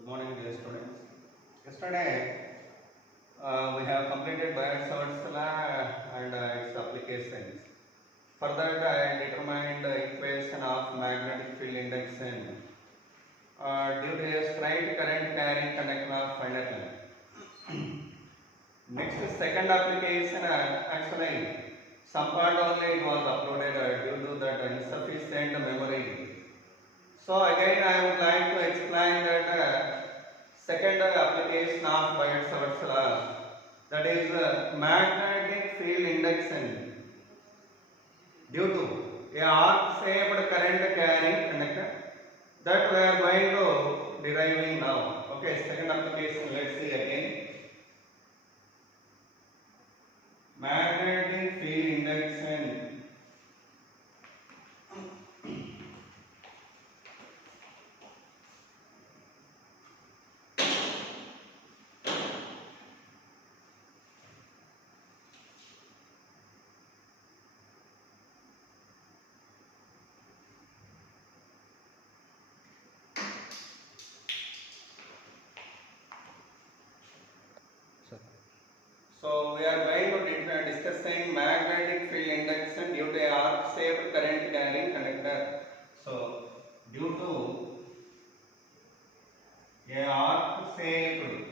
Good morning, dear students. Yesterday, we have completed Biot-Savart's law and its applications. Further, I determined the equation of magnetic field induction due to a straight current carrying conductor of finite length. Next, second application, actually, some part only it was uploaded due to that insufficient memory. So again, I would like to explain that second application of Biot-Savart's law, that is magnetic field induction due to a arc-shaped current carrying conductor that we are going to deriving now. Okay, second application. Let's see again. Magnetic field induction. So we are going to discussing magnetic field induction due to arc-shaped current carrying conductor. So due to a arc-shaped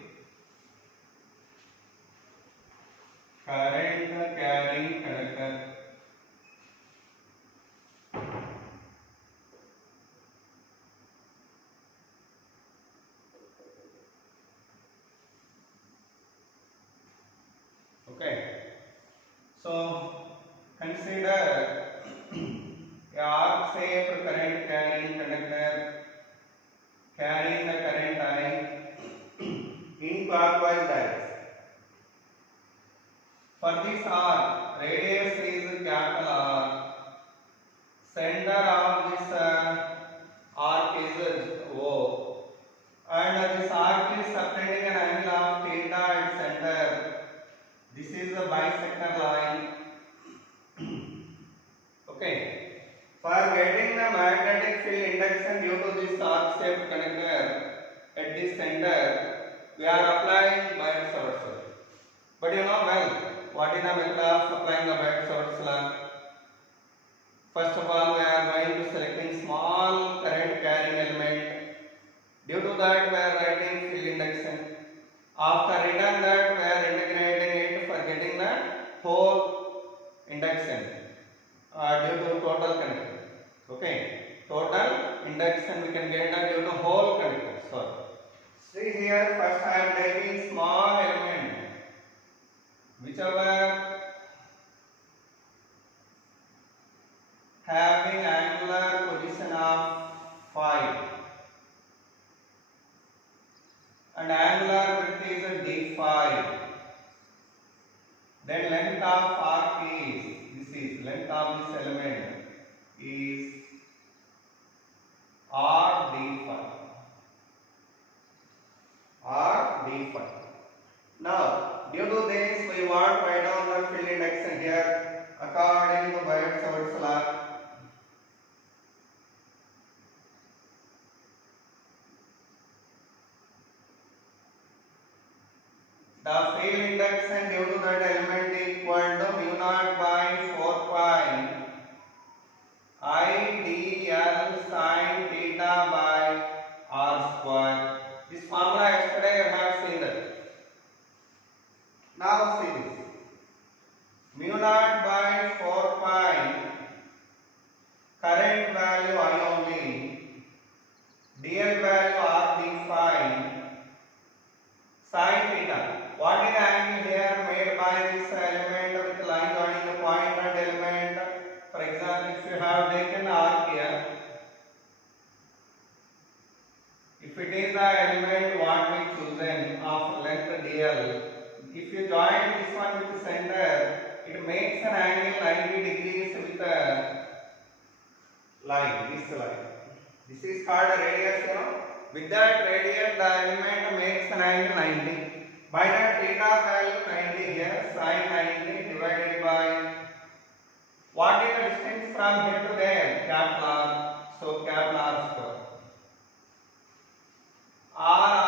current carrying conductor, okay. So consider a arc-shaped current carrying conductor carrying the current I in clockwise direction. For this arc, radius is capital R. Center of this arc is O, and this arc is subtending an angle of theta at center. This is a bisector line. Okay. For getting the magnetic field induction due to this arc-shaped conductor at this center, we are applying Biot-Savart's law. But you know well, what is the method of applying the Biot-Savart's law? First of all, we are going to selecting small current carrying element. Due to that, we are writing field induction. After written that, we are integrating it for getting the whole induction due to total conductor. Okay, total induction we can get that due to whole conductor. So, see here, first I am taking small element, whichever having angular position of phi and angular width is d phi. Then length of arc is, this is length of this element is r d phi. R d phi. Now, due to this, we want to write down the field induction here according to Biot-Savart's law. The field induction due to that element is equal to mu naught by 4 pi I d l sin theta by r square. This formula yesterday I have seen that. Now see this. Mu naught by 4 pi current value I only, dl value r d phi sin theta. What is the angle here made by this element with line joining the point and element? For example, if you have taken arc here, if it is the element what we chosen of length dl, if you join this one with the center, it makes an angle 90 degrees with the line, this line. This is called a radius, you know. With that radius, the element makes an angle 90. By that theta value 90 here, sin 90 divided by, what is the distance from here to there? Capital R. So capital R square. R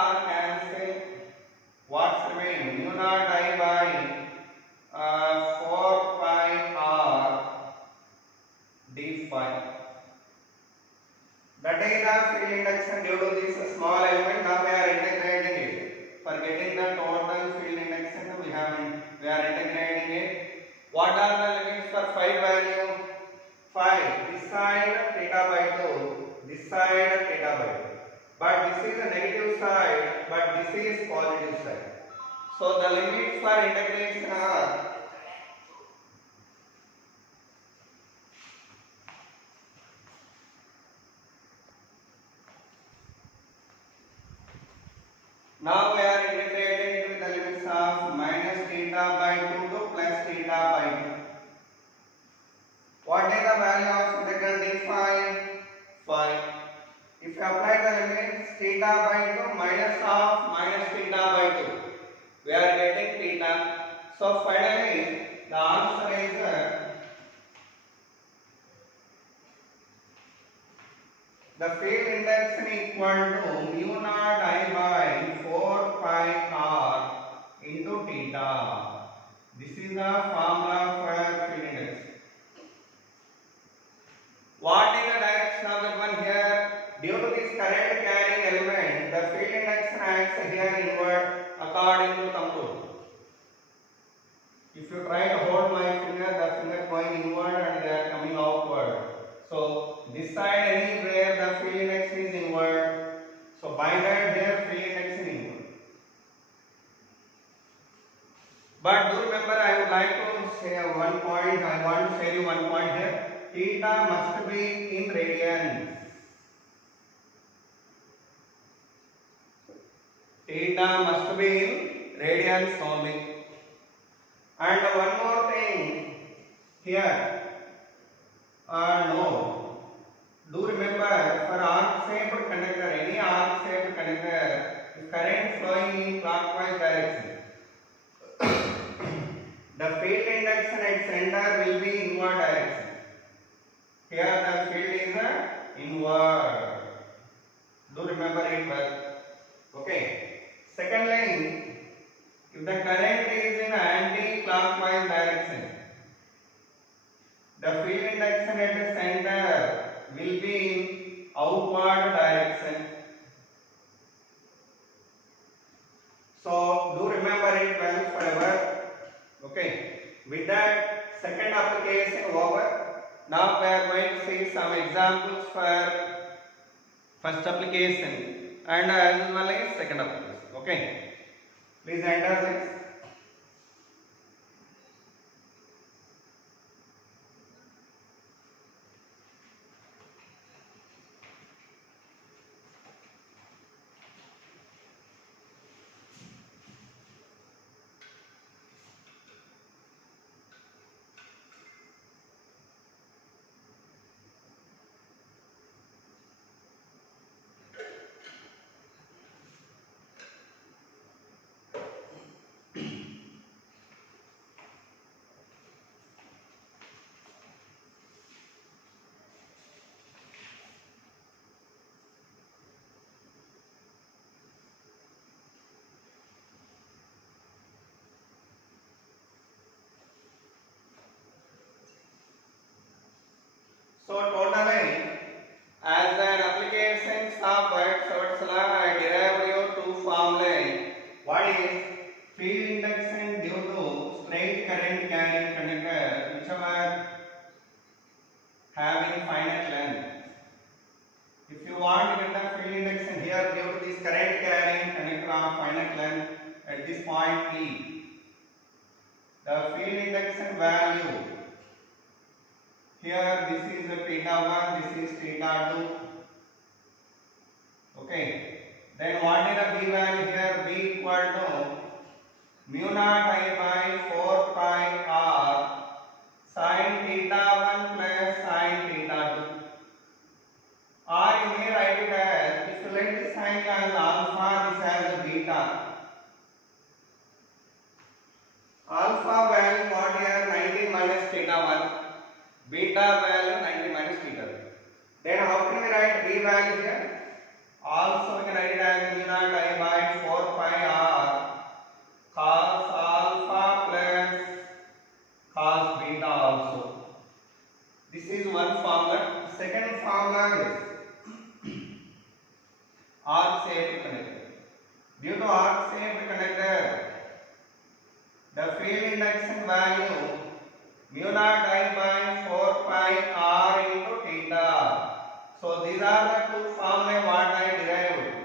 this is a negative side, but this is positive side. So the limits for integration are now we are integrating into the limits of minus theta by 2 to plus theta by 2. What is the value of integral d phi? 5. If you apply the limits theta by 2 minus of minus theta by 2, we are getting theta. So finally the answer is the field index equal to mu naught I by 4 pi r into theta. This is the formula for field index. What is the direction of that one here? Due to this current carrying element, the field index acts here inward according to thumb rule. If you try to hold my finger, the finger going inward and they are coming outward. So this side anywhere the field index is inward. So by that here field index is inward. But do remember, I would like to say one point. I want to share you one point here. Theta must be in radians. Theta must be in radians only. And one more thing here. No. Do remember, for arc-shaped conductor, any arc-shaped conductor, if current flowing in clockwise direction, the field index at center will be inward direction. Here the field is inward. Do remember it well. Okay. Secondly, if the current is in anti-clockwise direction, the field index at the center will be in outward direction. So do remember it well forever. Okay. With that, second application over. Now we are going to see some examples for first application and as well as second application. Okay. Please enter this. So totally, as an application of Biot-Savart's law, I derived you two formulae. One is field induction due to straight current carrying conductor, which are having finite length. If you want to get the field induction here due to this current carrying conductor of finite length at this point P, the field induction value here, this is the theta 1, this is theta 2. Okay. Then what is the B value here? B equal to mu naught I by 4 pi r sin theta 1 plus sin theta 2. Or you may write it as, if you let this sign as alpha, this as beta. Alpha value what here? 90 minus theta 1. Beta value 90 minus theta. Then how can we write B value here? Also we can write it as mu naught I by 4 pi r cos alpha plus cos beta also. This is one formula. Second formula is arc-shaped conductor. Due to arc-shaped conductor, the field induction value mu naught I by 4 pi r into theta. So these are the two formulae what I derived.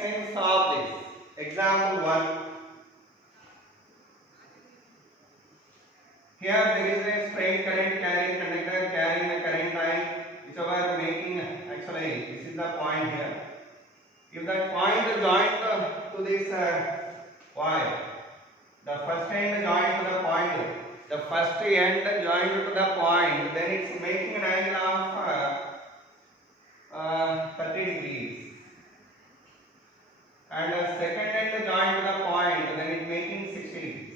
sense of this. Example 1. Here there is a straight current carrying conductor carrying the current I, which are making, actually this is the point here. If that point is joined to this wire, the first end joined to the point, the first end joined to the point, then it's making an angle of 30 degrees. And the second end joined to the point, then it's making 60 degrees.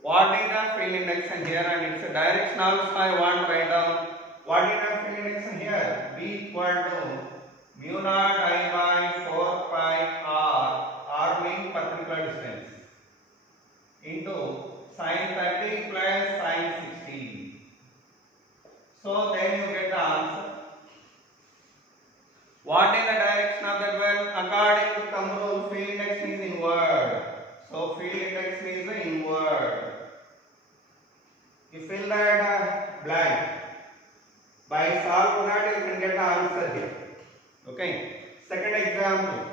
What is the field index here, and its direction also I want to write down. What is the field index here? B equal to mu naught I by 4 pi r means perpendicular distance, into sin 30 plus sin 60. So then you get the answer. What is the direction of that one? According to thumb rule, field index is inward. So field index is inward. You fill that blank. By solving that, you can get the answer here. Okay. Second example.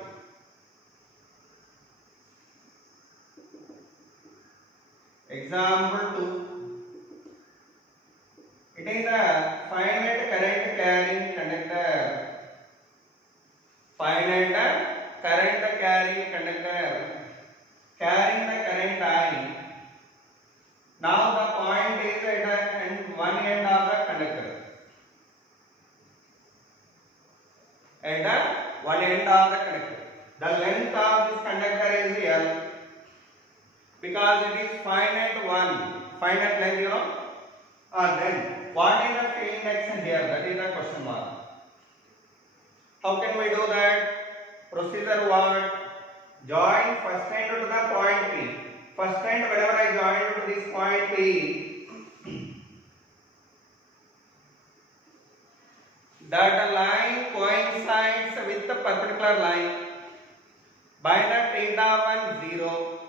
Example 2. It is a finite current carrying conductor. Finite current carrying conductor carrying the current I. Now the point is at one end of the conductor. At the one end of the conductor. The length of this conductor is L, because it is finite length, you know. Then what is the field index here? That is the question mark. How can we do that? Procedure what? Join first end to the point P. First end, whenever I join to this point P, that line coincides with the perpendicular line by the theta 1 0.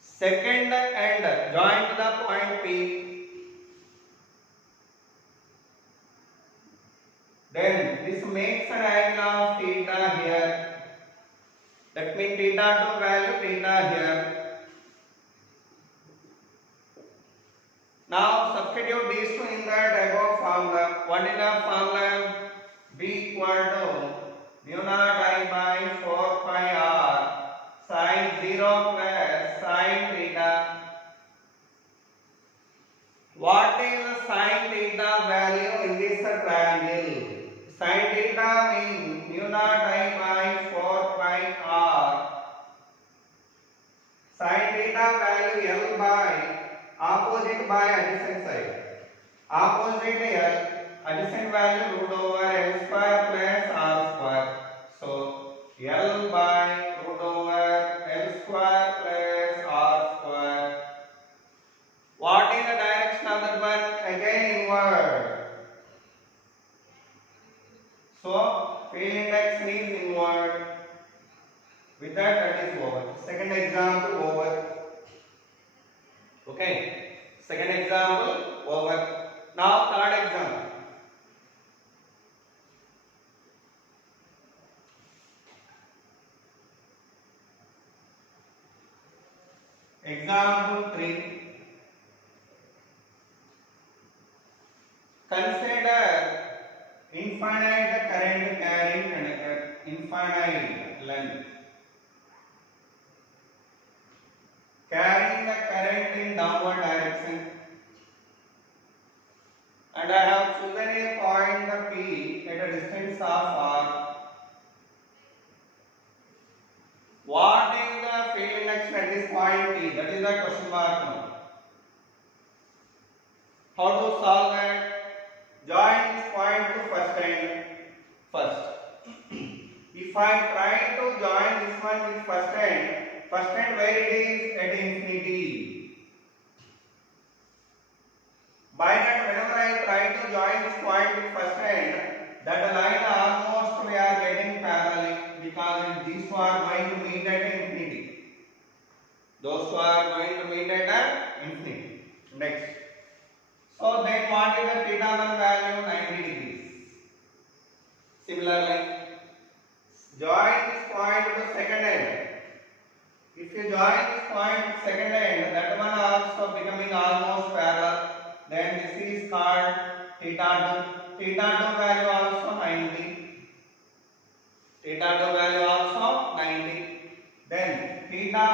Second end join to the point P. Then this makes an angle of theta here. That means theta 2 value theta here. Now substitute these two in that above formula. What is the formula? B equal to mu naught I by 4 pi r sin 0 plus sin theta. What is the sin theta value in this triangle? Sin theta means mu naught I by 4 pi r. Sin theta value L by opposite by adjacent side. Opposite L, adjacent value root over L square plus r square. So L by root over L square plus r square. What is the direction of that one? Again inward. So field index is inward. With that is over. Second example over. Okay. Second example over. Now third example. Example 3. Consider infinite current carrying conductor, infinite length, carrying the current in downward direction, and I have chosen a point P at a distance of r. What is the field index at this point P? That is the question mark now. How to solve that? Join this point to first end first. If I try to join this one with first end where it is at infinity. By that, whenever I try to join this point with first end, that line almost we are getting parallel, because these two are going to meet at infinity. Those two are going to meet at infinity. Next. So then what is the theta 1 value? 90 degrees. Similarly, join this point to second end. If you join this point to second end, that one also becoming almost parallel. Then this is called theta 2. Theta 2 value also 90. Theta 2 value also 90. Then theta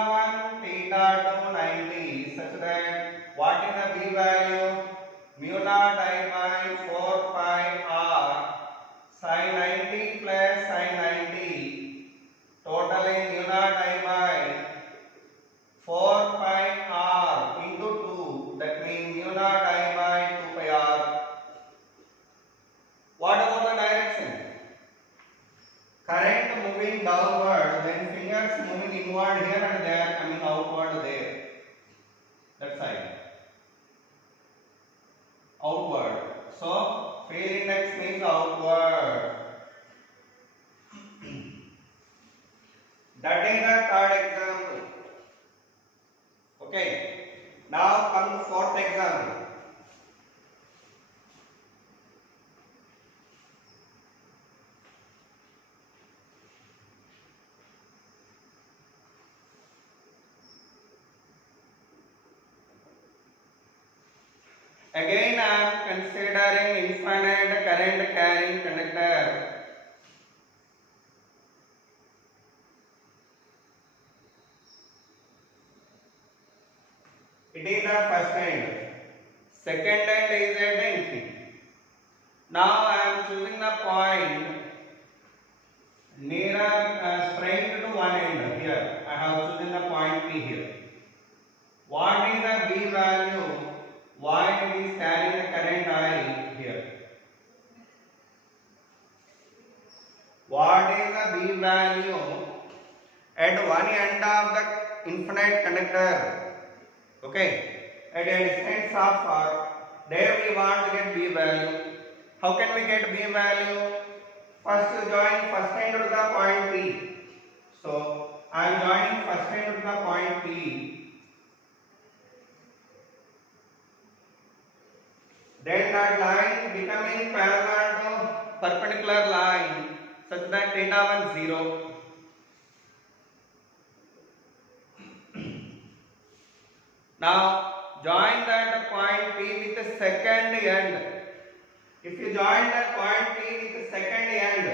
1, theta 2, 90 such that what is the B value? Mu naught I by 4 pi r sin 90 plus sin 90 totally mu naught I by 4 pi r into 2, that means mu naught I by 2 pi r. What about the direction? Current moving downward, then fingers moving inward here and they are coming outward there. That side. Outward. So, field index means outward. That is the third example. Okay. Now come to fourth example. Again I am considering infinite current carrying conductor. It is the first end. Second end is at infinity. Now I am choosing the point nearer straight to one end here. I have chosen the point P here. What is the B value? Why it is carrying the current I here? What is the B value at one end of the infinite conductor? Okay, at a distance of r, there we want to get B value. How can we get B value? First join first end to the point P. So I am joining first end to the point P. Then that line becoming parallel to perpendicular line such that theta 1 0. Now join that point P with the second end. If you join that point P with the second end,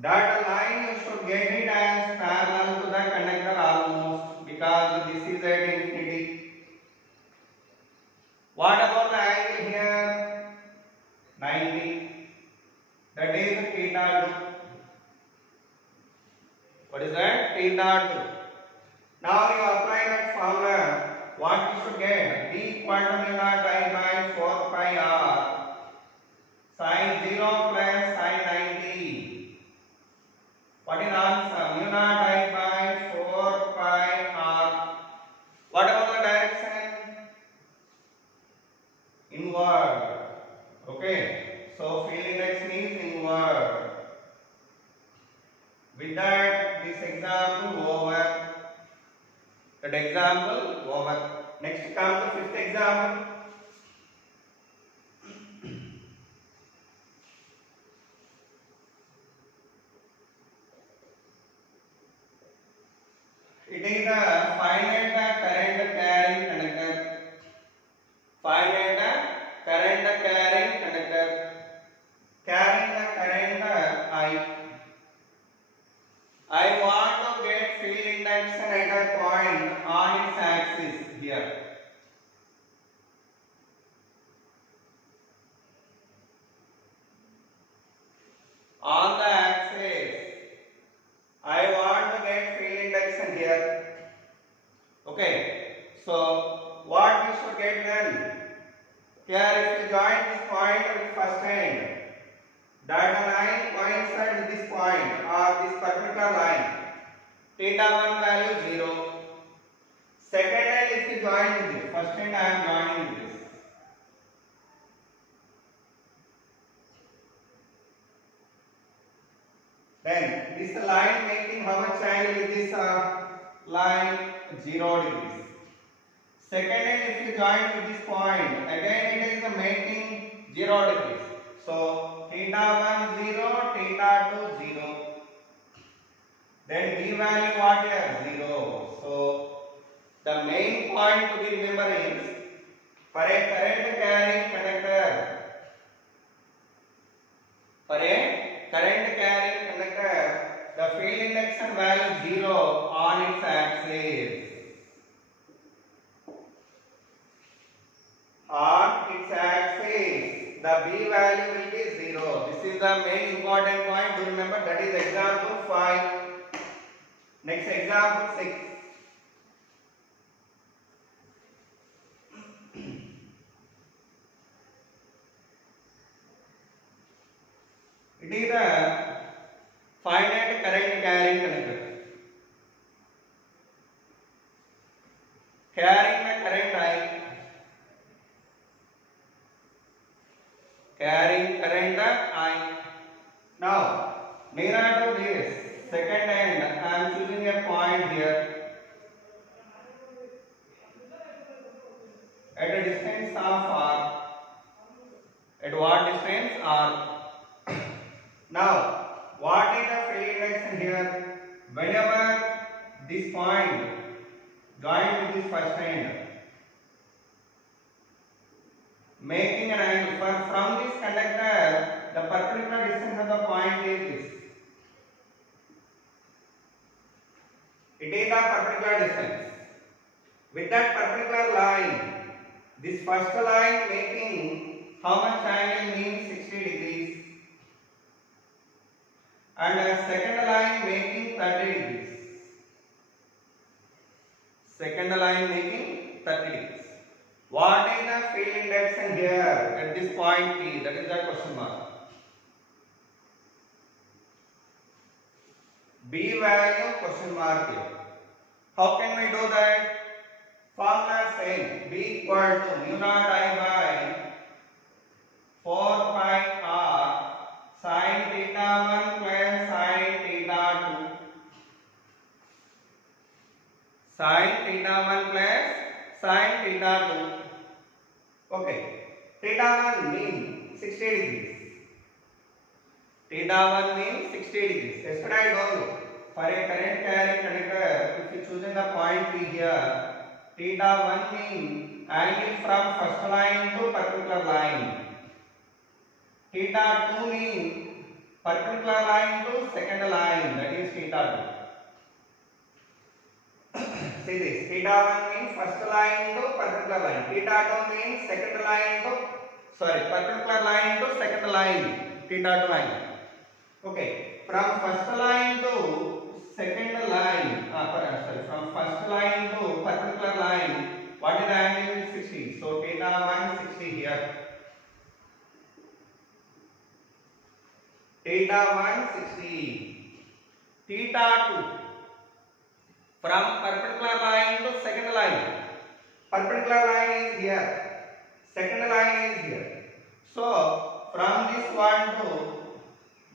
that line you should get it as parallel to the conductor almost, because this is at infinity. What about the angle here? 90. That is theta 2. What is that? Theta 2. Now you apply that formula. What you should get? D quantum mu naught I by 4 pi r sin 0 plus sin 90. What is answer? Mu naught I by 4 pi r. What about the direction? Inward. Okay. So field index means inward. With that, this example over. That example over. Next come to fifth example. It is a finite current carrying conductor. Finite current carrying conductor. Carrying the current I. I want to get field induction at a point on its axis here. On the axis, I want to get field induction here. Okay, so what you should get then? Here, if you join this point with first end, that line coincides with this point or this particular line. Theta 1 value 0. Second end, if you join with this, first end I am joining with this. Then this line making how much angle with this line? 0 degrees. Second end, if you join with this point, again it is making 0 degrees. So theta 1 0, theta 2 0. Then B value what here? 0. So the main point to be remembered is for a current carrying conductor, the field induction value 0 on its axis. On its axis, the B value will be 0. This is the main important point to remember. That is example 5. Next example 6. It is a finite current carrying conductor. Carrying the current I. Carrying current I. Now, nearer to this second end, I am choosing a point here at a distance of r. At what distance? R. Now, what is the field induction here? Whenever this point joined with this first end, making an angle from this conductor, the perpendicular distance of the point is this. It is the perpendicular distance. With that perpendicular line, this first line making how much angle means 60 degrees, and a second line making 30 degrees. Second line making 30 degrees. What is the field induction here at this point P? That is the question mark. B value question mark here. How can we do that? Formula saying B equal to mu naught I by 4 pi r sin theta 1 plus sin theta 2. Sin theta 1 plus sin theta 2. Okay. Theta 1 means 60 degrees. Theta 1 means 60 degrees. Yesterday I told you, for a current carrying conductor, if you choosing the point P here, theta 1 means angle from first line to perpendicular line. Theta 2 means perpendicular line to second line, that is theta 2. See this, theta 1 means first line to perpendicular line. Theta 2 means perpendicular line to second line, theta 2 angle. Okay, from first line to second line, from first line to perpendicular line, what is the angle? 60. So theta 1 60 here. Theta 1 60. Theta 2 from perpendicular line to second line. Perpendicular line is here. Second line is here. So from this one to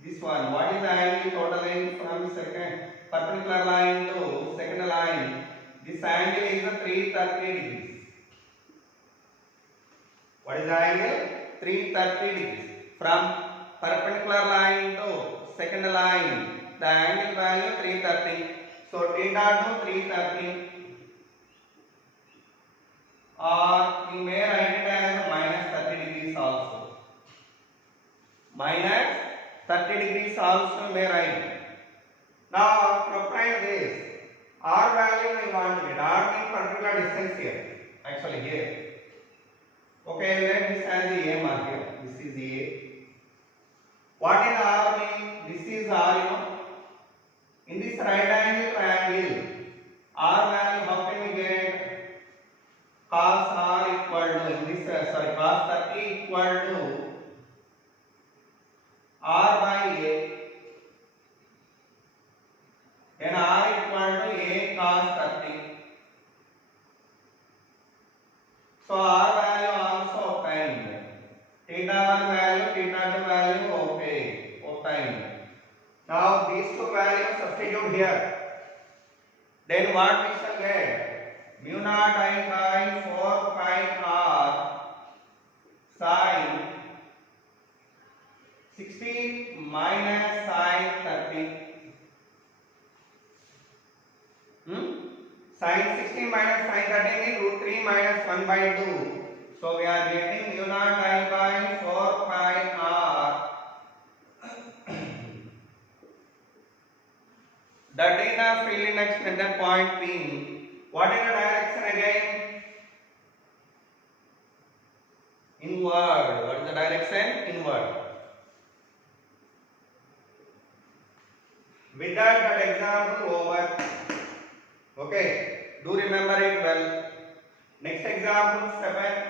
this one, what is the angle total length from second perpendicular line to second line? This angle is 330 degrees. What is the angle? 330 degrees. From perpendicular line to second line, the angle value 330. So theta 2 330, or we may write it as minus 30 degrees also. Minus 30 degrees also may write. Now after applying this, R value we want to get. R means particular distance here. Actually here. Okay, let this as the A mark here. This is A. What is R mean? This is R, you know. In this right angle triangle, R value how can we get? Cos R equal to cos 30 equal to R by A. Then R equal to A cos 30. So R value also obtained. Theta 1 value, theta 2 value obtained. Now these two values substitute here. Then what we shall get? Mu naught I by 4 pi r sin 60 60 minus sine 30. Sine 60 minus sine 30 means root 3 minus 1 by 2. So we are getting mu naught I by 4 pi r. That is the field index at that point P. What is the direction again? Inward. What is the direction? Inward. With that example over. Okay. Do remember it well. Next example 7.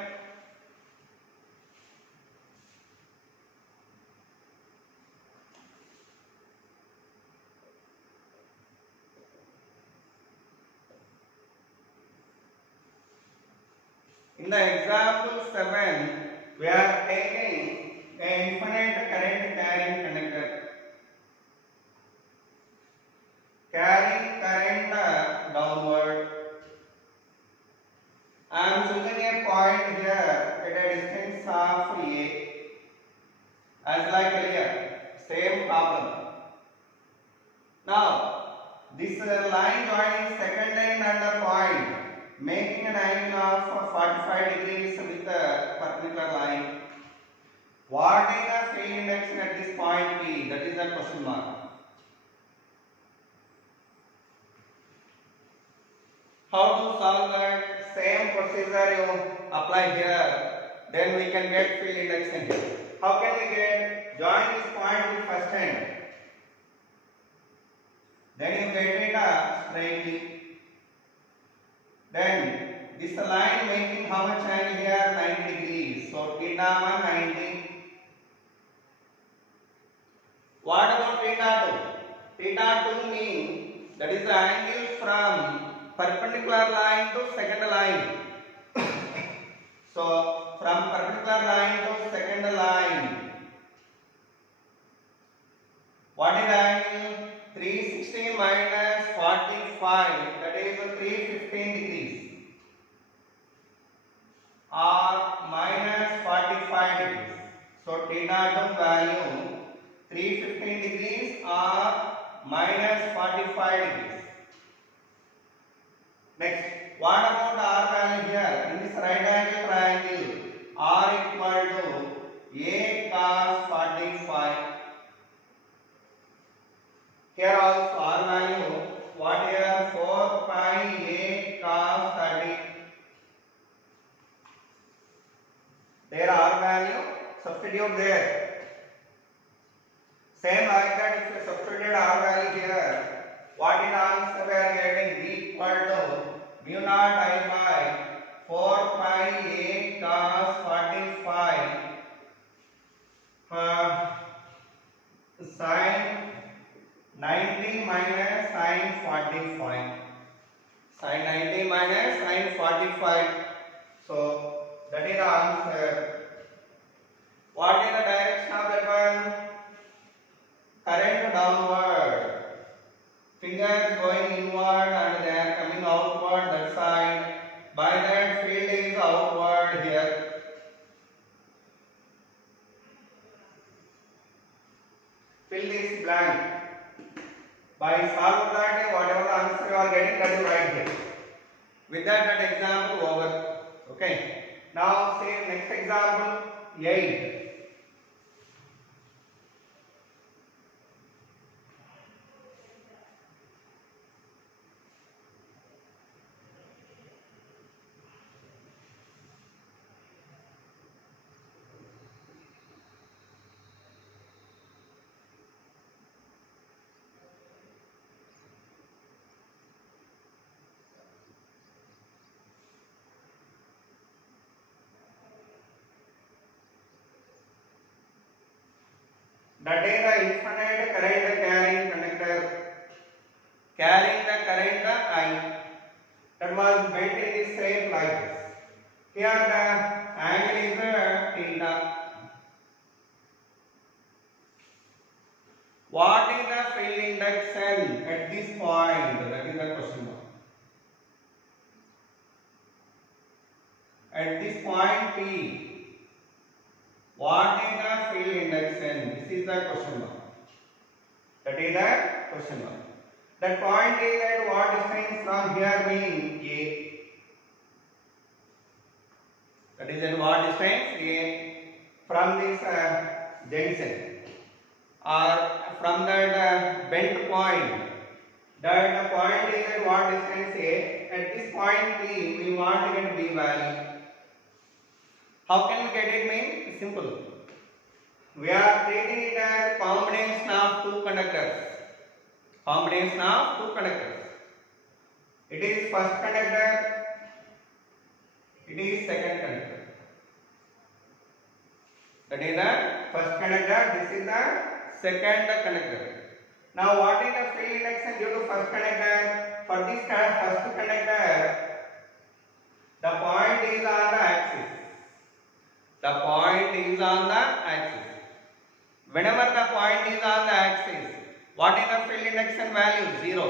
In the example 7, we are taking an infinite current carrying conductor. Carrying current downward. I am choosing a point here at a distance of A. As like earlier, same problem. Now, this line joining second and the point, making an angle of 45 degrees with the perpendicular line. What is the field index at this point P? That is the question mark. How to solve that? Same procedure you apply here. Then we can get field index in here. How can we get? Join this point with first hand. Then you get it straightly. Then this line making how much angle here? 90 degrees. So theta 1 90. What about theta 2? Theta 2 means that is the angle from perpendicular line to second line. So from perpendicular line to second line, what is the angle? 360 minus 45, that is 315 degrees, or minus 45 degrees. So theta 2 value 315 degrees or minus 45 degrees. Next, what about R value here? In this right angle triangle, R equal to A cos 45. Here also R value, what here? 4 pi A cos 30. There R value, substitute there. Same like that, if you substitute R value here, what is the answer we are getting? B equal to mu naught I by 4 pi A cos 45 sin 90 minus sin 45. Sin 90 minus sin 45. So that is the answer. What is the direction of that one? Current downward. Fingers going inward and they are coming outward that side. By that field is outward here. Field is blank. By solve that, whatever the answer you are getting, that is right here. With that example over. Okay. Now say next example 8. That is the infinite current carrying conductor, carrying the current I, that was built in this shape like this. Here the angle is theta. What is the field index N at this point? That is the question mark. At this point P, What is the field induction? This is the question mark. That is the question mark. The point is at what distance from here mean A. That is at what distance A from this junction or from that bent point. That the point is at what distance A. At this point P, we want to get B value. How can we get it mean? Simple. We are taking it as combination of two conductors. Combination of two conductors. It is first conductor. It is second conductor. That is the first conductor. This is the second conductor. Now, what is the field induction due to first conductor? For this first conductor, the point is on the axis. The point is on the axis. Whenever the point is on the axis, what is the field induction value? 0.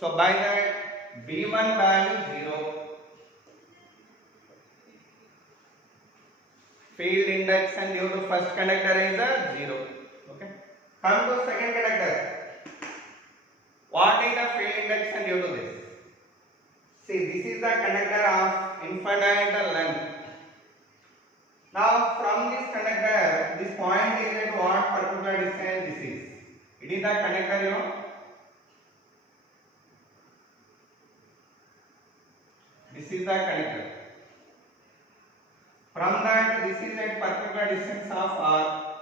So by that B1 value 0. Field induction due to first conductor is 0. Okay. Come to second conductor. What is the field induction due to this? See, this is the conductor of infinite length. Now from this conductor, this point is at what particular distance this is? It is the conductor, you know. This is the conductor. From that, this is at particular distance of R.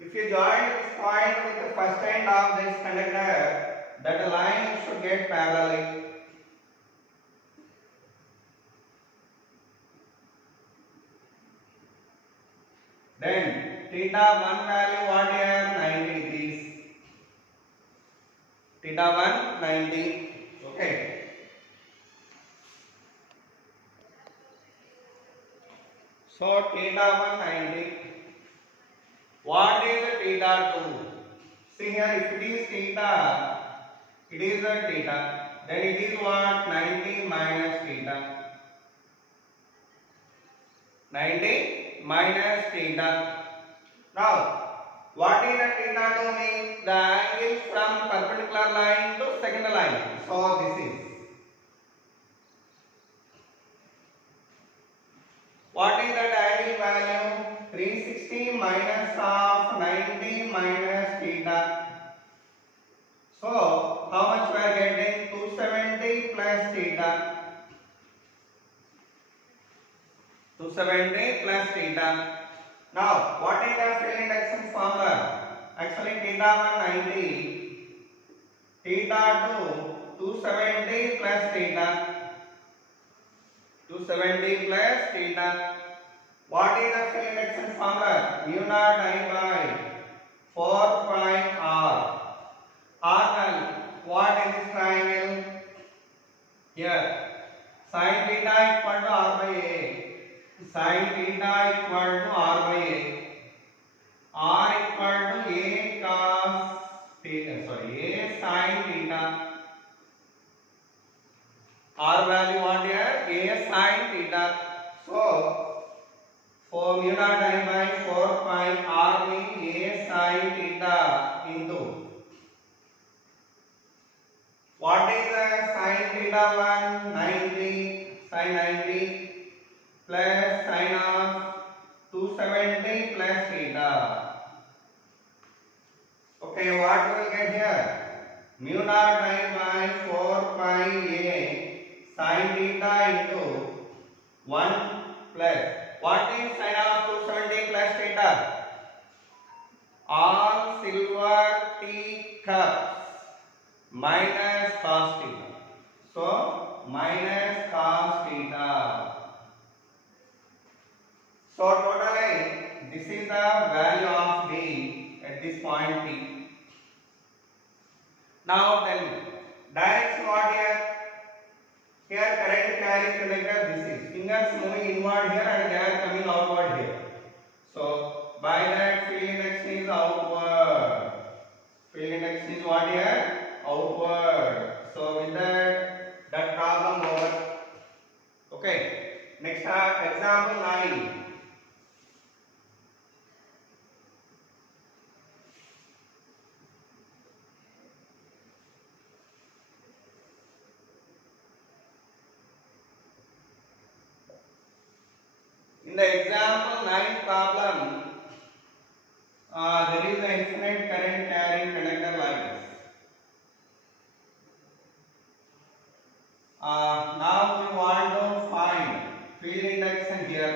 If you join this point with the first end of this conductor, that line should get parallel. Then theta 1 value what here? 90 degrees. Theta 1 90. Okay. So theta 1 90. What is theta 2? See here, if it is theta, it is a theta. Then it is what? 90 minus theta. 90 minus theta. Now, what is the theta 2 mean? The angle from perpendicular line to second line. So this is. What is that angle value? 360 minus of 90 minus theta. So how much we are getting? 270 plus theta. 270 plus theta. Now, what is the field induction formula? Actually, theta 190, theta 2, 270 plus theta. 270 plus theta. What is the field induction formula? Mu naught I by 4 pi r. R value. What is this triangle? Here. Sin theta equal to r by a. Sin theta equal to r by a. R equal to a cos theta. Sorry, a sin theta. R value what here? A sin theta. So, for mu naught I by 4 pi r means a sin theta into. What is the sin theta 1? 90. Sin 90 plus sin of 270 plus theta. Okay, what we will get here? Mu naught I by 4 pi a sin theta into 1 plus. What is sin of 270 plus theta? All silver tea cups minus cos theta. So, minus cos theta. So, totally, this is the value of B at this point P. Now, then, direction what here? Here, current carrying conductor, this is. Fingers moving inward here and they are coming outward here. So, by that, field induction is outward. Field induction is what here? Outward. So, with that problem over. Okay. Next, example 9. In the example 9 problem, there is an infinite current carrying conductor like this. Now we want to find field induction here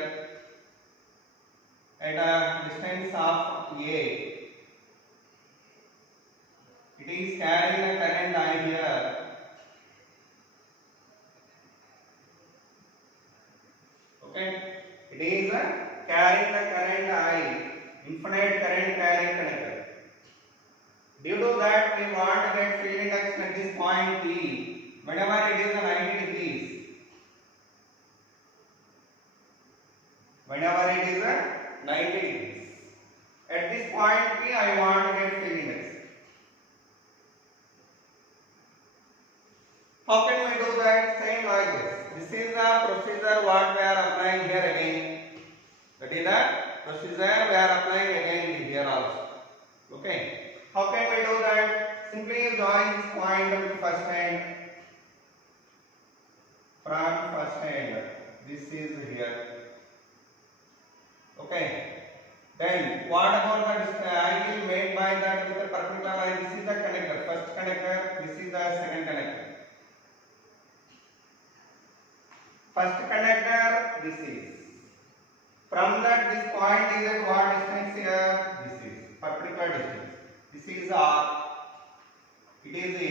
at a distance of A. It is carrying a current I here. Okay, it is carrying the current I, infinite current carrying conductor. Due to that, we want to get field induction at this point P. Whenever it is 90 degrees, whenever it is 90 degrees, at this point P, I want to get field induction. How can we do that? Same like this. This is the procedure what we are applying here again. That is the procedure we are applying again here also. Okay. How can we do that? Simply join this point with first hand. From first hand. This is here. Okay. Then what about the angle made by that with the perpendicular line? This is the connector. First connector. This is the second connector. First connector, this is. From that, this point is at what distance here? This is perpendicular distance. This is R. It is A.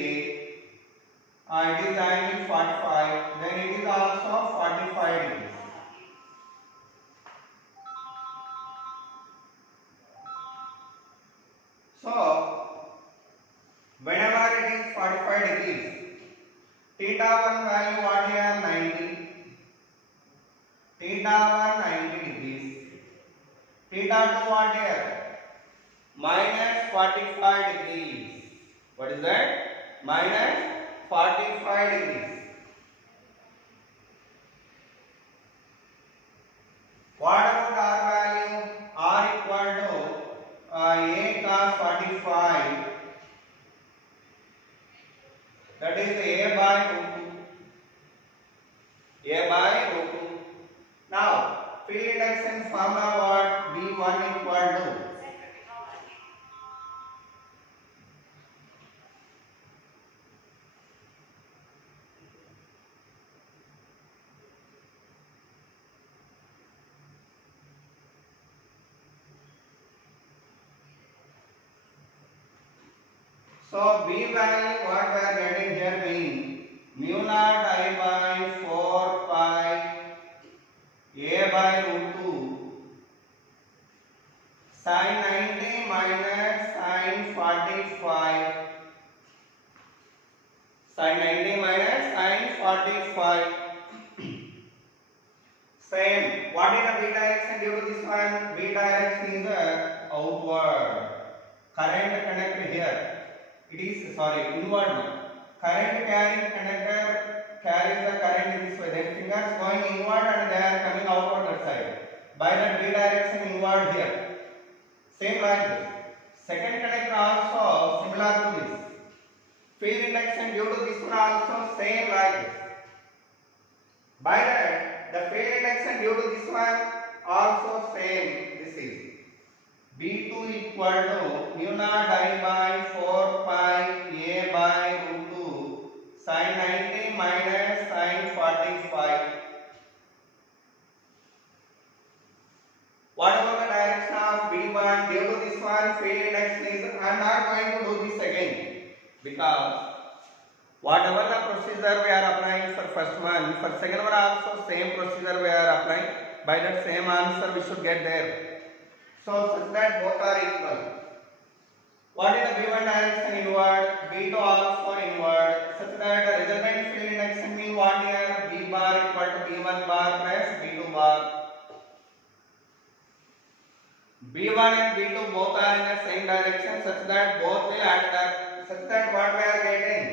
It is angle 45. Then it is also 45 degrees. So, whenever it is 45 degrees, theta 1 value what here? 90. Theta 1 90 degrees. Theta 2 what here? Minus 45 degrees. What is that? Minus 45 degrees. What about R value? R equal to A cos 45. That is A by root 2. A by root 2. Now, field induction formula what? B1 equal to so B value what we are getting here means mu naught I by 4 pi A by root 2 sin 90 minus sin 45 sin 90 minus sin 45. Same. What is the B direction due to this one? B direction is outward. Current conductor here. It is inward. Current carrying conductor carries the current in this way. Their fingers going inward and they are coming outward that side. By the B direction inward here. Same like this. Second conductor also similar to this. Field induction due to this one also same like this. By that, the field induction due to this one also same. This is B2 equal to mu naught I by 4 pi A by root 2 sin 90 minus sin 45. What about the direction of B1? Due to this one, field induction is, I am not going to do this again because whatever the procedure we are applying for first one, for second one also same procedure we are applying. By that same answer we should get there. So such that both are equal. What is the B1 direction inward? B2 also inward. Such that the resultant field induction means what here? B bar equal to B1 bar plus B2 bar. B1 and B2 both are in the same direction such that both will add up. Such that what we are getting?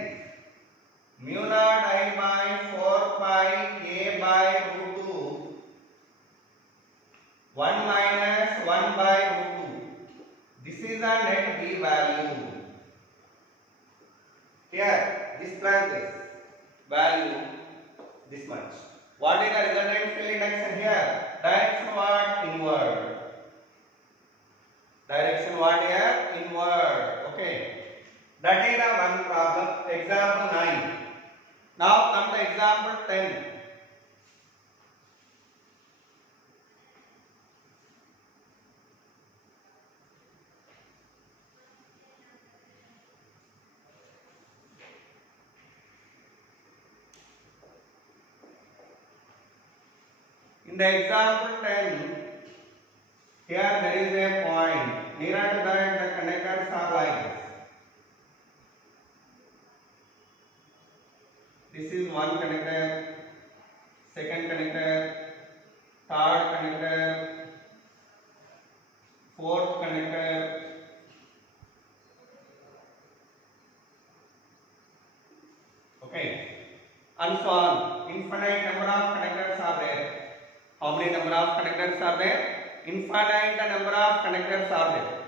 Mu naught I by 4 pi A by root 2 1 minus 1 by root 2. This is a net B value. Here, this plus this value this much. What is the resultant field induction here? Direction what? In the example 10, here there is a point. Nearer to that, the connectors are like this. This is one connector, second connector, third connector, fourth connector, okay, and so on. Infinite number of connectors are there. How many number of connectors are there? Infinite number of connectors are there,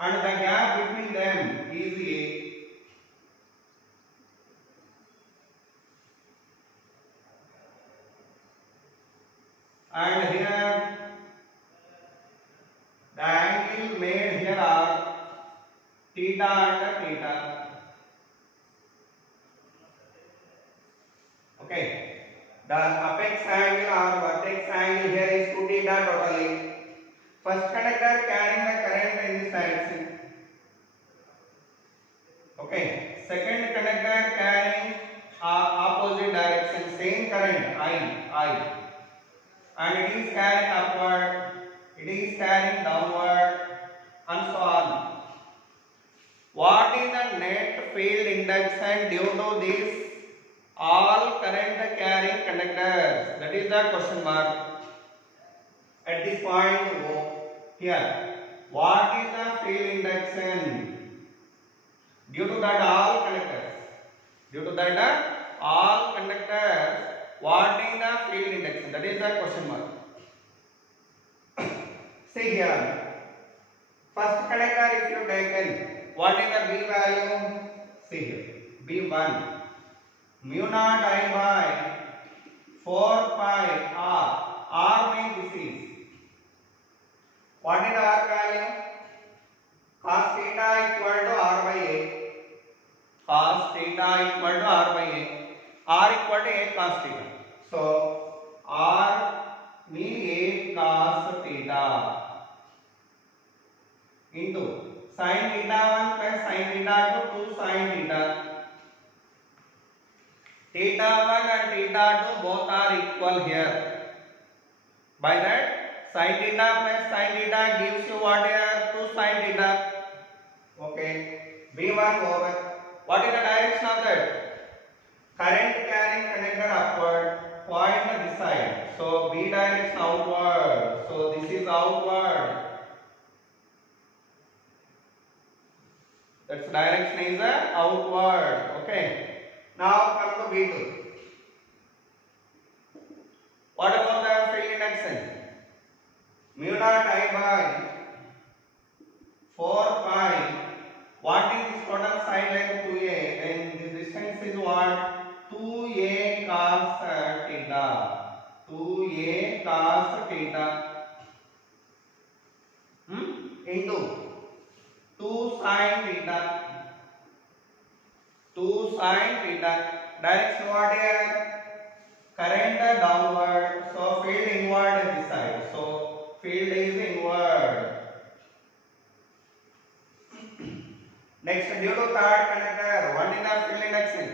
and the gap between them is a. And here the angle made here are theta and theta. Okay, the apex angle or vertex angle here is 2 theta totally. First conductor carrying the current in this direction. Okay, second conductor carrying opposite direction, same current I, and it is carrying upward, it is carrying downward, and so on. What is the net field induction due to this all current carrying conductors? That is the question mark at this point O. Here, what is the field induction due to that all conductors? Due to that all conductors, what is the field induction? That is the question mark. See here, first conductor if you taken, what is the B value? See here, B1 mu naught I by 4 pi r. R means this is. What is the R value? Cos theta equal to R by A. Cos theta equal to R by A. R equal to A cos theta. So R means A cos theta into sin theta 1 plus sin theta 2 sin theta. Theta 1 and theta 2 both are equal here. By that, sin theta plus sin theta gives you what here? 2 sin theta. Okay. B1 over. What is the direction of that? Current carrying connector upward. Point this side. So B direction outward. So this is outward. That's direction is outward. Okay. Now come to B2. What about the field induction? Mu naught I by 4 pi. What is this total side length? 2a. Then this distance is what? 2a cos theta. 2a cos theta. Into 2 sin theta. 2 sin theta. Direction what here? Current downward. So field inward is this side. So field is inward. Next, due to third conductor, what is the field induction?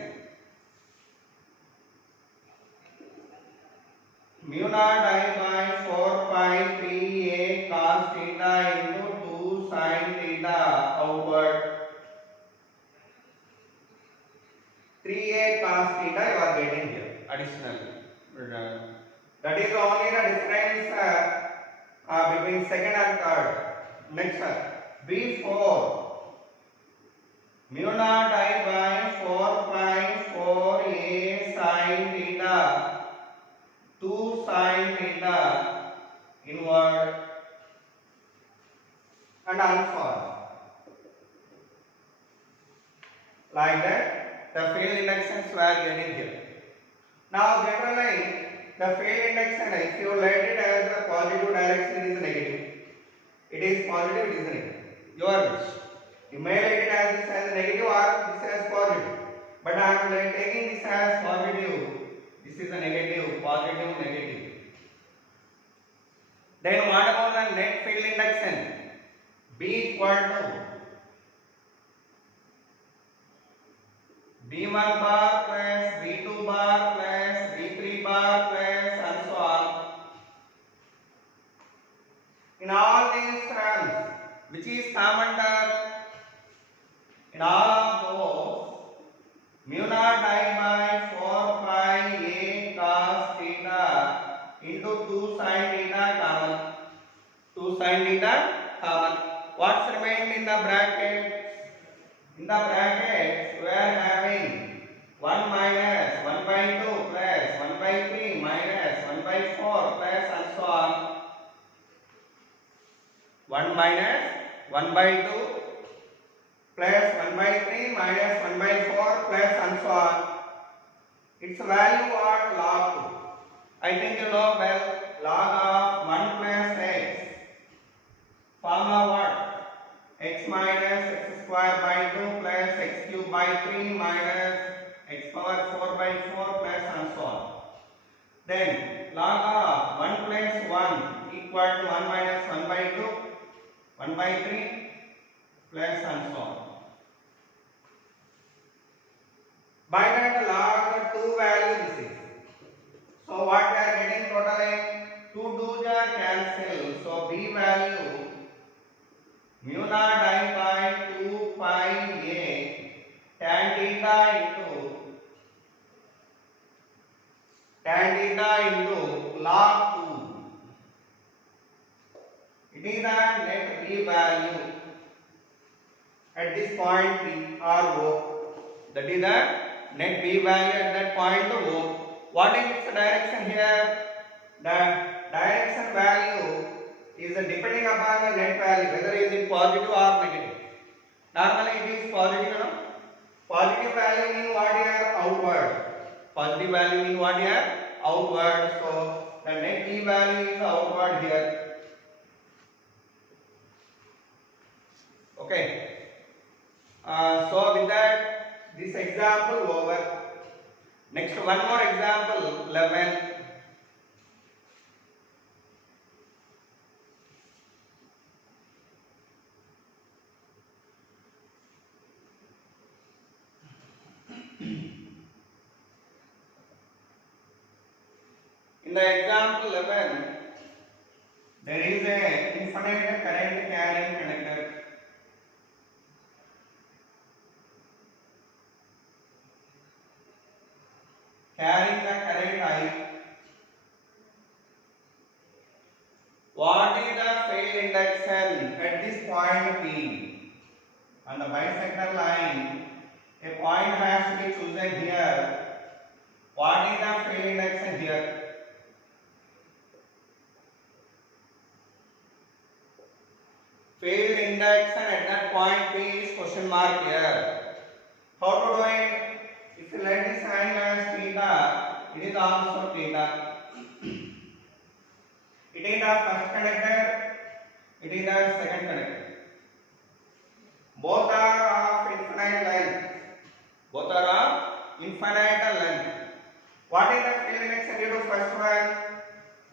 Mu naught I by 4 pi 3a cos theta into 2 sin theta outward. 3a cos theta you are getting here additional. That is only the difference between second and third. Next, B4 mu naught I by 4 pi 4a sin theta 2 sin theta inward and alpha. Like that, the field inductions were getting here. Now generally, the field induction, if you let it as a positive direction, it is negative. It is positive, it is negative. Your wish. You may let it as this as negative or this as positive. But I am taking this as positive. This is a negative, positive, negative. Then what about the net field induction? B equal to B1 bar plus B2 bar plus B3 bar plus and so on. in all these terms, which is common term in all of those, mu naught I by 4 pi a cos theta into 2 sin theta common. 2 sin theta common. What's remained in the bracket? In the brackets we are having 1 minus 1 by 2 plus 1 by 3 minus 1 by 4 plus and so on. 1 minus 1 by 2 plus 1 by 3 minus 1 by 4 plus and so on. Its value what? Log 2. I think you know well, log of 1 plus x. Formula what? X minus x square by 2 plus x cube by 3 minus x power 4 by 4 plus and so on. Then log of 1 plus 1 equal to 1 minus 1 by 2, 1 by 3 plus and so on. By that log 2 value this is. So what we are getting totally? 2 2s are cancelled. So b value mu naught I by 2 pi a tan theta into log 2. It is the net b value at this point P or O. That is the net b value at that point O. What is its direction here? The direction value is depending upon the net value, whether is it positive or negative. Normally it is positive, no? Positive value means what here? Outward. Positive value means what here? Outward. So the net b value is outward here. Okay. So with that, this example over. Next one more example, 11. In the example 11, there is a infinite current carrying conductor. Carrying the current I. What is the field induction at this point P? On the bisector line, a point has to be chosen here. What is the field induction here? Field induction at that point P is question mark here. How to do it? If you let this angle as theta, it is also theta. It is the first conductor, it is the second conductor. Both are of infinite length. Both are of infinite length. What is the field induction due to first one?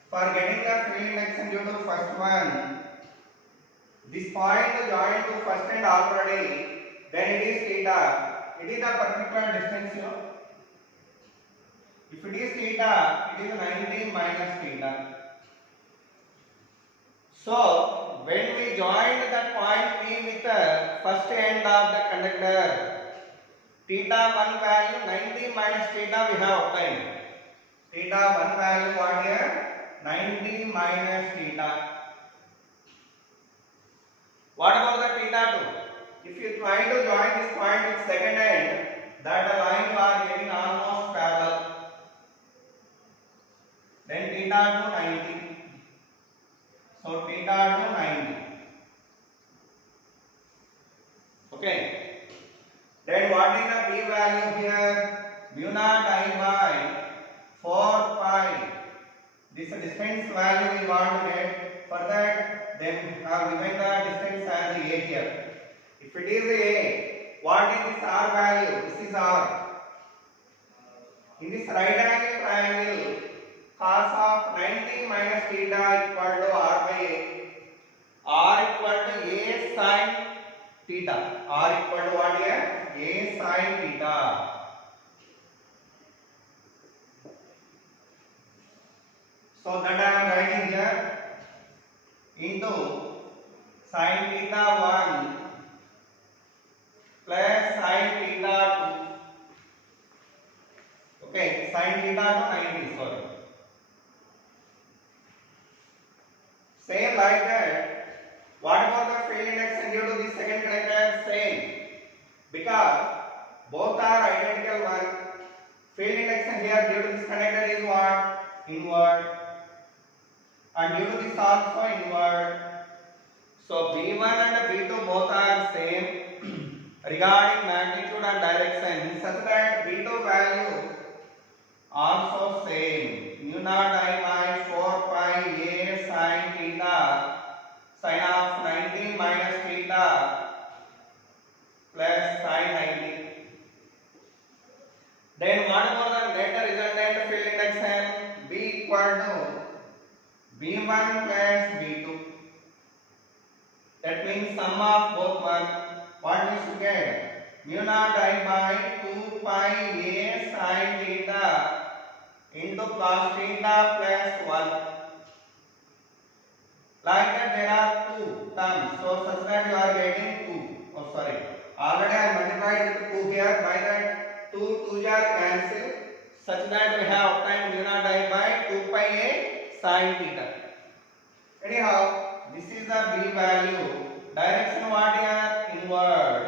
For getting the field induction due to first one, this point joined to first end already, then it is theta. It is the particular distance, you know. If it is theta, it is 90 minus theta. So when we joined that point P with the first end of the conductor, theta 1 value 90 minus theta we have obtained. Theta 1 value what here? 90 minus theta. What about the theta 2? If you try to join this point with second end, that the line you are getting almost parallel. Then theta 2 90. So theta 2 90. Okay. Then what is the p value here? Mu naught I by 4 pi. This distance value we want to get. For that, then have given the distance as a here. If it is a, what is this r value? This is r. In this right angle triangle, cos of 90 minus theta equal to r by a. R equal to a sin theta. R equal to what here? A sin theta. So that I am writing here. into sin theta 1 plus sin theta 2. Okay, sin theta to 90, sorry. Same like that. What about the field index due to the second conductor? Same. Because both are identical one. Field induction here due to this conductor is what? Inward. And due to this also inward. So B1 and B2 both are same regarding magnitude and direction, such that B2 value also same. Mu naught I by 4 pi a sin theta sin of 90 minus theta plus sin 90. Then what about the net resultant field induction? B equal to B1 plus B2. That means sum of both one. What we should get? Mu naught I by 2 pi a sin theta into cos theta plus 1. Like that there are two terms. So such that you are getting 2. Oh sorry. Already I multiplied with 2 here. By that 2 2s are cancelled. Such that we have obtained mu naught I by 2 pi a sin theta. Anyhow, this is the B value. Direction what here? Inward.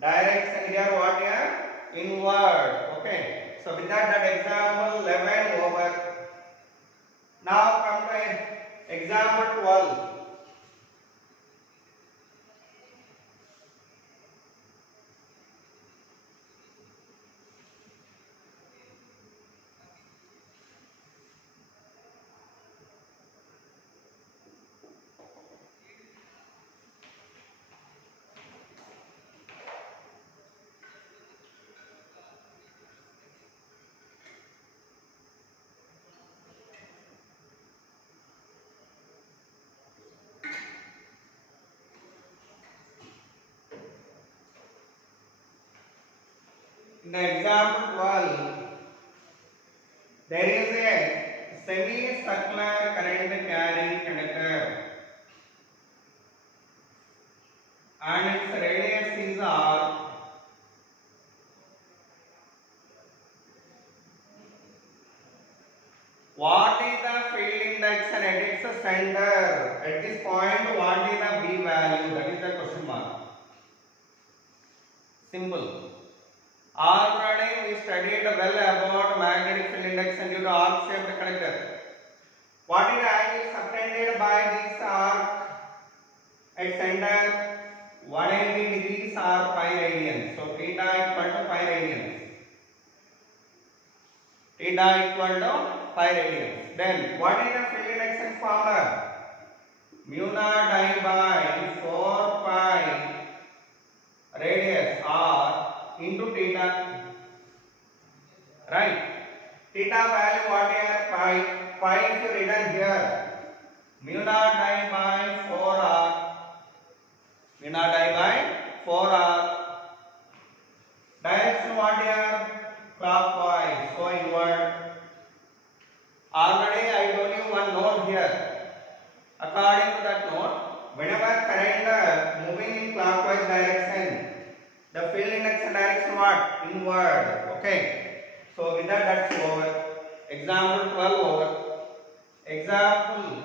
Direction here what here? Inward. Okay. So with that example 11 over. Now come to example 12. In the example 12, there is a semi-circular current carrying conductor and its radius is R. What is the field induction at its center? At this point, what is the B value? That is the question mark. Simple. Already we studied well about magnetic field induction due to arc-shaped conductor. What is the angle subtended by this arc at center? 180 degrees or pi radians. So theta equal to pi radians. Theta equal to pi radians. Then what is the field induction formula? Mu naught I by 4 pi radius r into theta. Right? Theta value what here? Pi. Pi is written here. Mu naught I by 4r. Mu naught I by 4r. Direction what here? Clockwise. So inward. Already I told you one note here. According to that note, whenever current moving in clockwise direction, the field induction direction what? Inward. Okay. So with that, that's over. Example 12 over. Example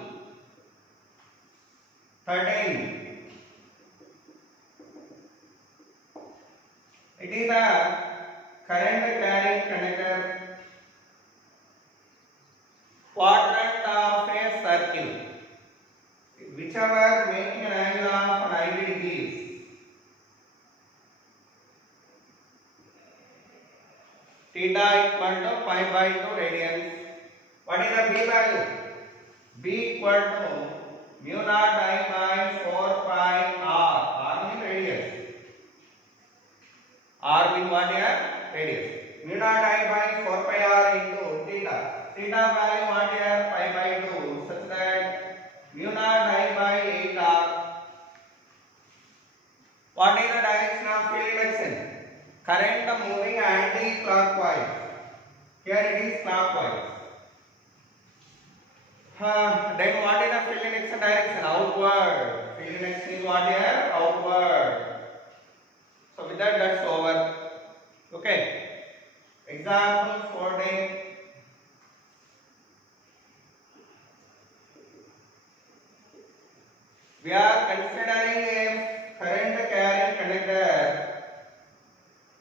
13. It is a current carrying conductor, quadrant of a circle, whichever making an angle of 90 degrees. Theta equal to pi by 2 radians. What is the B value? B equal to mu naught I by 4 pi r. R means radius. R means what here? Radius. Mu naught I by 4 pi r into theta. Theta value what here? Pi by 2. Such that mu naught I by 8 r. What is the direction of field induction? Current moving anti-clockwise. Here it is clockwise. Then what is the field index direction? Outward. Field index is what here? Outward. So with that, that's over. Okay. Example 14. We are considering a current carrying conductor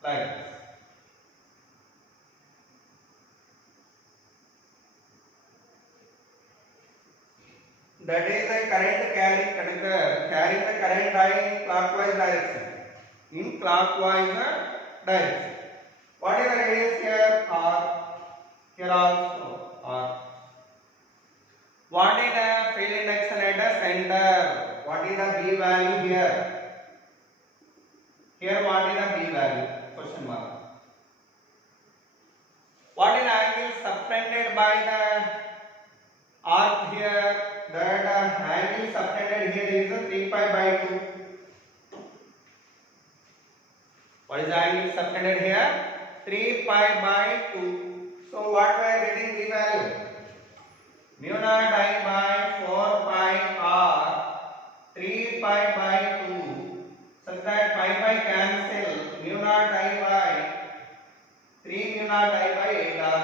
like this. That is the current carrying conductor carrying the current in clockwise direction. In clockwise direction. What is the radius here? R. Here also R. What is the field induction at the center? What is the B value here? Here what is the B value? Question mark. What is the angle subtended by the arc here? That angle subtended here is 3 pi by 2. What is the angle subtended here? 3 pi by 2. So what we are getting B value? Mu naught I by 4 pi r 3 pi by 2 such that pi cancel. Mu naught I by 3 mu naught I by 8 r.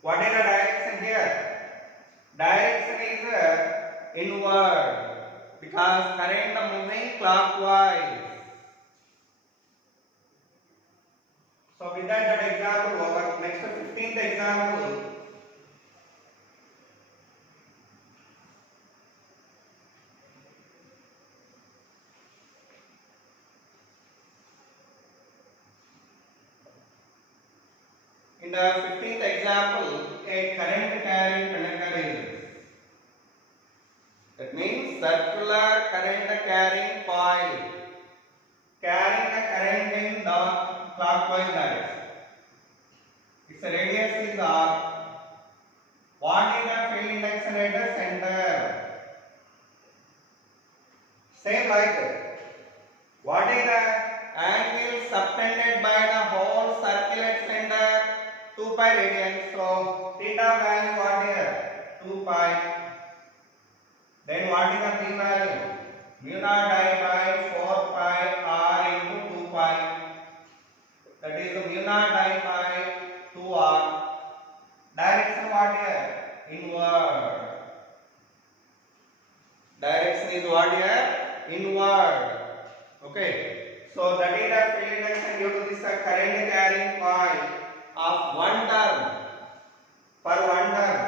What is the direction here? Direction is inward because current moving clockwise. So with that example over. Next 15th example. In the 15th example, a current carrying conductor is. That means circular current carrying coil carrying the current in the clockwise direction. Its radius is r. What is the field induction at the center? Same like that. What is the angle subtended by the whole circle at center? 2 pi radian. So theta value what here? 2 pi. Then what is the p value? Mu naught I by 4 pi r into 2 pi. That is mu naught I by 2 r. Direction what here? Inward. Direction is what here? Inward. Okay. So that is the field induction due to this current carrying coil of one term. For one term.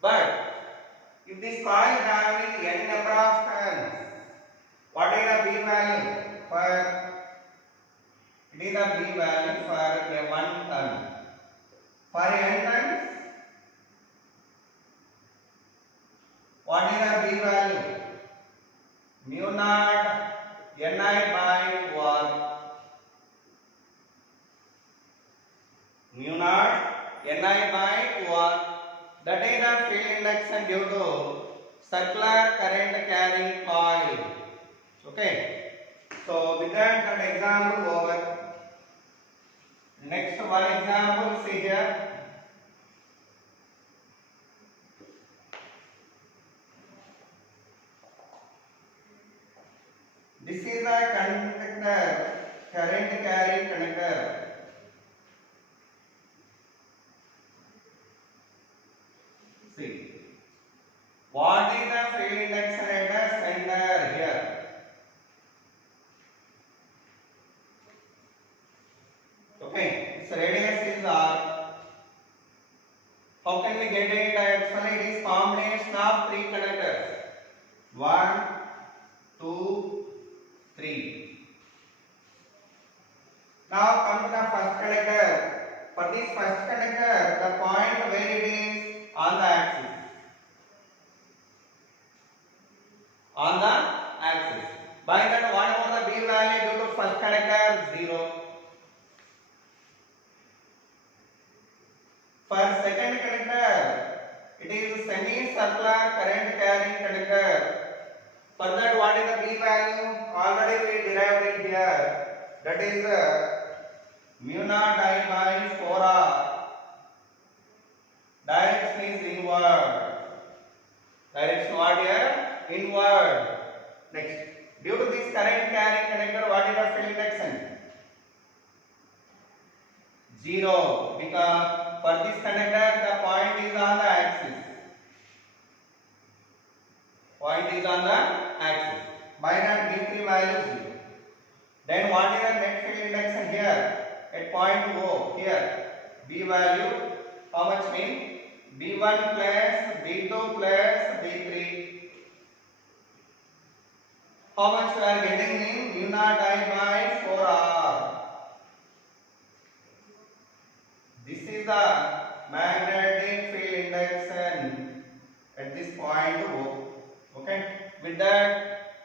But if this coil is having n number of turns, what is the B value for? It is the B value for a one turn. For n turns, what is the B value? Mu naught Ni by 1. Mu naught Ni by 1. That is the field induction due to circular current carrying coil. Okay. So with that example over. Next one example, see here. This is a conductor, current carrying conductor. See, what is the field induction at the center here? Okay, its radius is r. How can we get it? Actually, it is combination of 3 conductors. 1, 2, 3. Now come to the first conductor. For this first conductor, the point where it is on the axis. On the axis. By that, what about the B value due to first conductor? 0. For second conductor, it is semi-circular current carrying conductor. For the that is mu naught I by 4r. Direction is inward. Direction what here? Inward. Next, due to this current carrying conductor, what is the field induction? 0, because for this conductor the point is on the axis. Point is on the axis. By not B3 value 0. Then what is the net field induction here? At point O here, B value how much mean? B1 plus B2 plus B3. How much we are getting in mu naught I by 4r. This is the magnetic field induction at this point O. Okay. With that,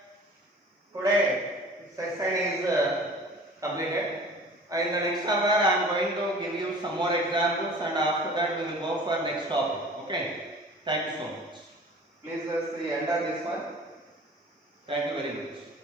today session is completed. In the next hour, I am going to give you some more examples, and after that we will go for next topic. Okay. Thank you so much. Please see end of this one. Thank you very much.